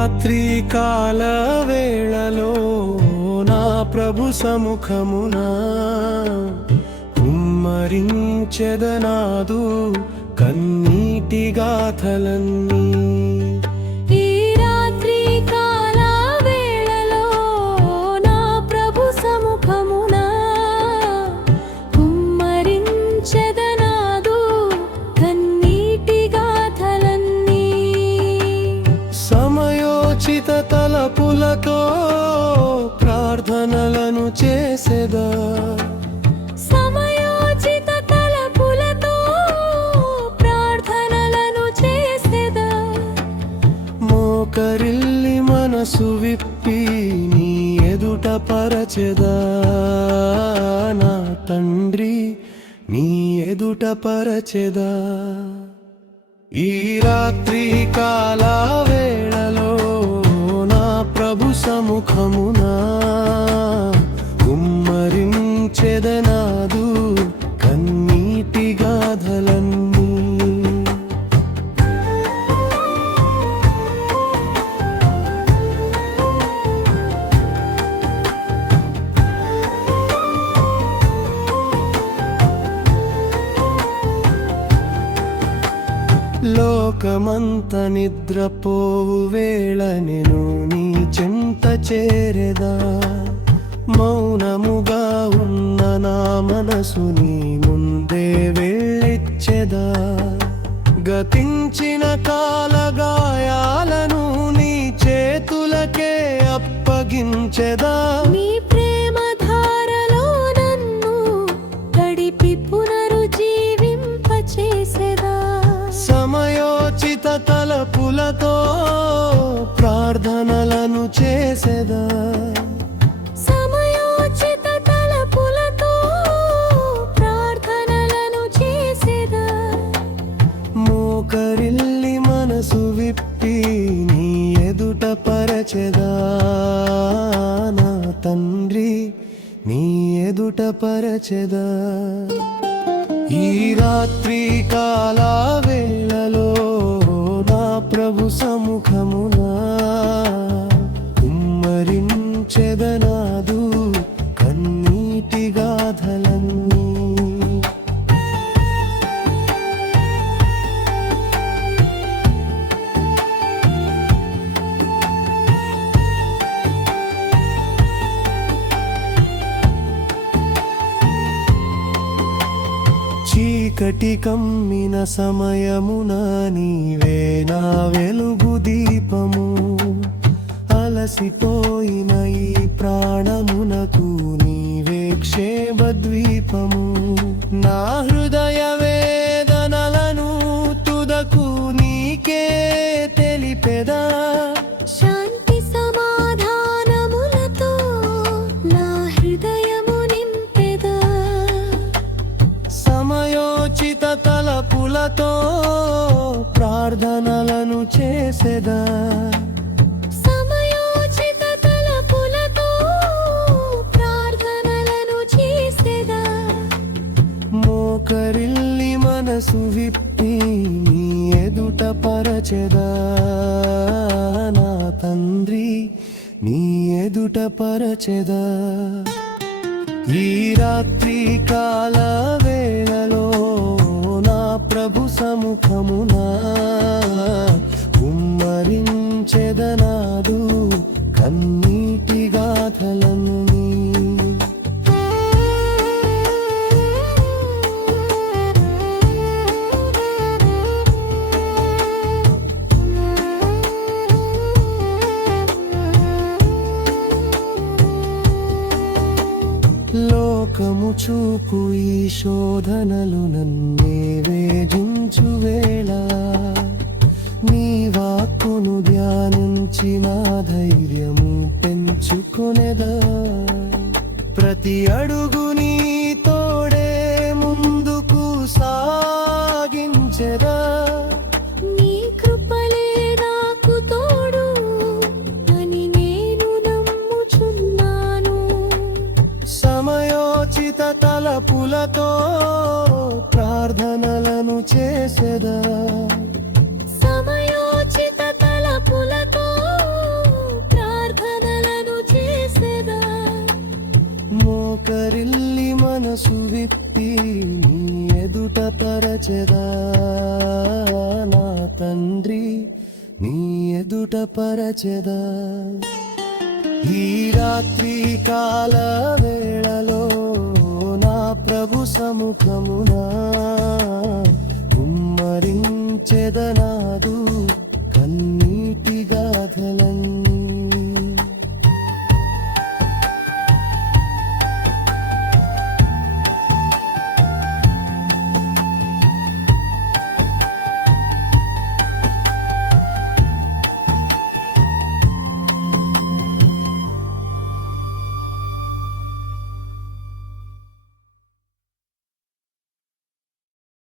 రాత్రి కాల వేళలో నా ప్రభు సముఖమున కుమ్మరించెదనాదు కన్నీటి గాథలన్నీ. ఈ రాత్రి కాల వేళలో నా ప్రభు సముఖమున కుమ్మరించెదనాదు కన్నీటి గాథలన్నీ. సమయోచిత తలపులతో ప్రార్థనలను చేసెదా, సమయోచిత తలపులతో ప్రార్థనలను చేసెదా. మోకరిల్లి మనసు విప్పి నీ ఎదుట పరచెదా, నా తండ్రి నీ ఎదుట పరచెదా. ఈ రాత్రి కాల వేళలో నా ప్రభు సముఖమున కుమ్మరించెదనాదు కన్నీటి గాథలన్నీ. లోకమంత నిద్రపోవు వేళ నేను నీ చెంత చేరెదా, మౌనముగా ఉన్న నా మనసు నీ ముందే వెళ్ళిచ్చెదా. గతించిన కాలగాయాలను నీ చేతులకే అప్పగించెదా. నీ ప్రేమ ధారలో నన్ను గడిపి పునరుజ్జీవింపచేసెదా. సమయోచిత తలపులతో ప్రార్థనలను చేసెదా, సమయోచిత తలపులతో ప్రార్థనలను చేసెదా. మోకరిల్లి మనసు విప్పి నీ ఎదుట పరచెదా, నా తండ్రి నీ ఎదుట పరచెదా. ఈ రాత్రి కాల వేళలో నా ప్రభు సముఖమున కుమ్మరించెదనాదు కన్నీటి గాథలన్నీ. చీకటి కమ్మిన సమయమున నీవే నా వెలుగు దీపము. అలసిపోయిన ఈ ప్రాణమునకు నీవే క్షేమద్వీపము. నా హృదయ వేదనలను తుదకు నీకే తెలిపెదా. శాంతి సమాధానములతో నా హృదయము నింపెదా. సమయోచిత తలపులతో ప్రార్థనలను చేసెదా, సమయోచిత తలపులతో ప్రార్థనలను చేసెదా. మోకరిల్లి మనసు విప్పి నీ ఎదుట పరచెదా, నా తండ్రి నీ ఎదుట పరచెదా. ఈ రాత్రి కాల వేళలో నా ప్రభు సముఖమున కుమ్మరించెదనాదు కన్నీటి గాథలన్నీ. లోకము చూపు ఈ శోధనలు నన్నే వేధించు వేళ, నీ వాక్కును ధ్యానించి నా ధైర్యము పెంచుకొనెదా. ప్రతి అడుగు నీ తోడే ముందుకు సాగించెదా. నీ కృపలే నాకు తోడు అని నేను నమ్ముచున్నాను. సమయోచిత తలపులతో ప్రార్థనలను చేసెదా, సమయోచిత తలపులతో మోకరిల్లి మనసు విప్పి నీ ఎదుట పరచెదా నా తండ్రి నీ ఎదుట పరచెదా ఈ రాత్రి కాల వేళలో నా ప్రభు సముఖమున కుమ్మరించెదనా